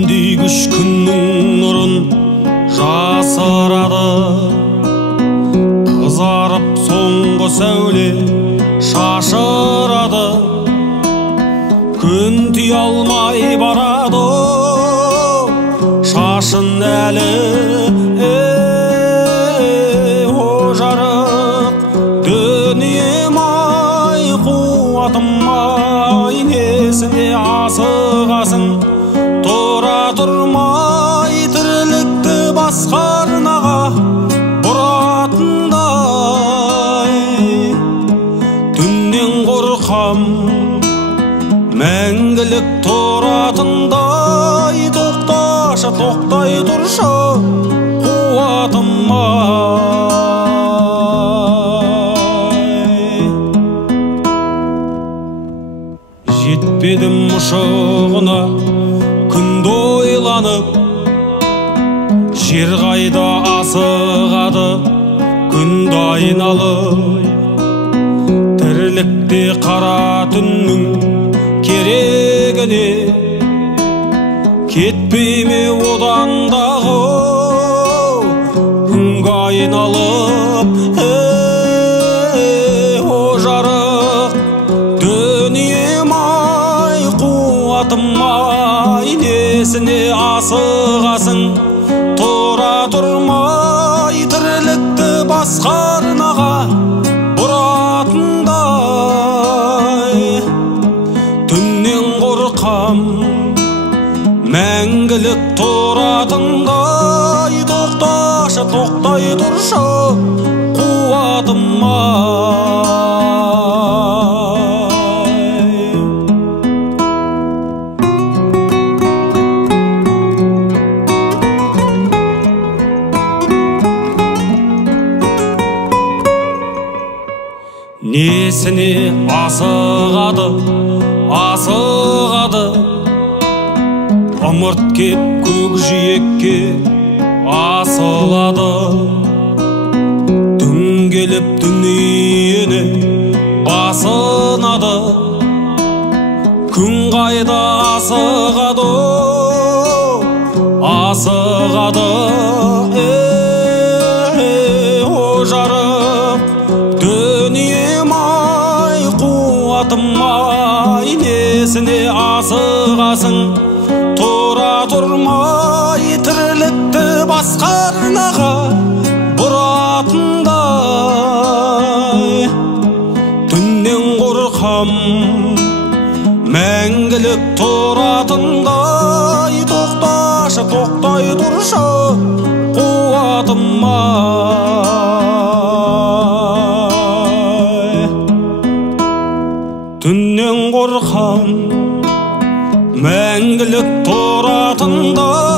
Күндейгіш күннің нұрын жасырады, қызарып соңғы сәуле шашырады. Күн тия алмай барады шашын әлі. О жарық дүнием-ай, қуатым-ай, несіне асығасың? Тұра тұрмай тірлікті басқа арнаға бұратындай. Түннен қорқам, мәңгілік тұратындай. Тоқташы, тоқтай тұршы, қуатым-ай. Жетпедім мұшығына күнді ойланып, жер қайда асығады күнді айналып. Тірлікте қара түннің керегіне кетпей ме одан дағы күнге айналып? О жарық дүнием-ай, қуатым-ай, несіне асығасың? Тұра тұрмай тірлікті басқа арнаға бұратындай. Түннен қорқам, мәңгілік тұратындай. Тоқташы, тоқтай тұршы, қуатым-ай. Несіне асығады, асығады, ымырт кеп көкжиекке асылады. Түн келіп дүниені басынады, күн қайда асығады, асығады. О жарық дүнием-ай, қуатым-ай, несіне асығасың? Тұра тұрмай тірлікті басқа арнаға бұратындай. Түннен қорқам, мәңгілік тұратындай. Тоқташы, тоқтай тұршы, қуатым-ай. Түннен қорқам, мәңгілік тұратындай.